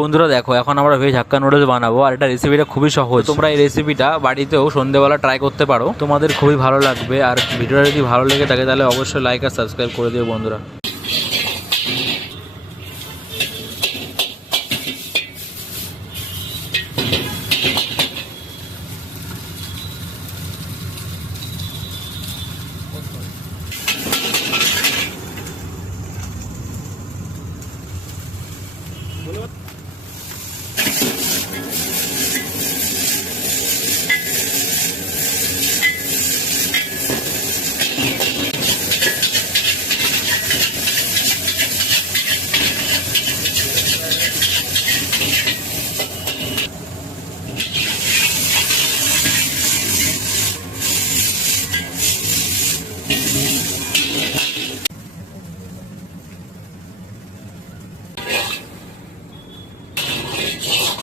বন্ধুরা দেখো, এখন আমরা ভেজ হাক্কা নুডলস বানাবো, আর এটা রেসিপিটা খুবই সহজ। তোমরা এই রেসিপিটা বাড়িতেও সন্ধ্যেবেলা ট্রাই করতে পারো, তোমাদের খুবই ভালো লাগবে। আর ভিডিওটা যদি ভালো লেগে থাকে তাহলে অবশ্যই লাইক আর সাবস্ক্রাইব করে দিও বন্ধুরা।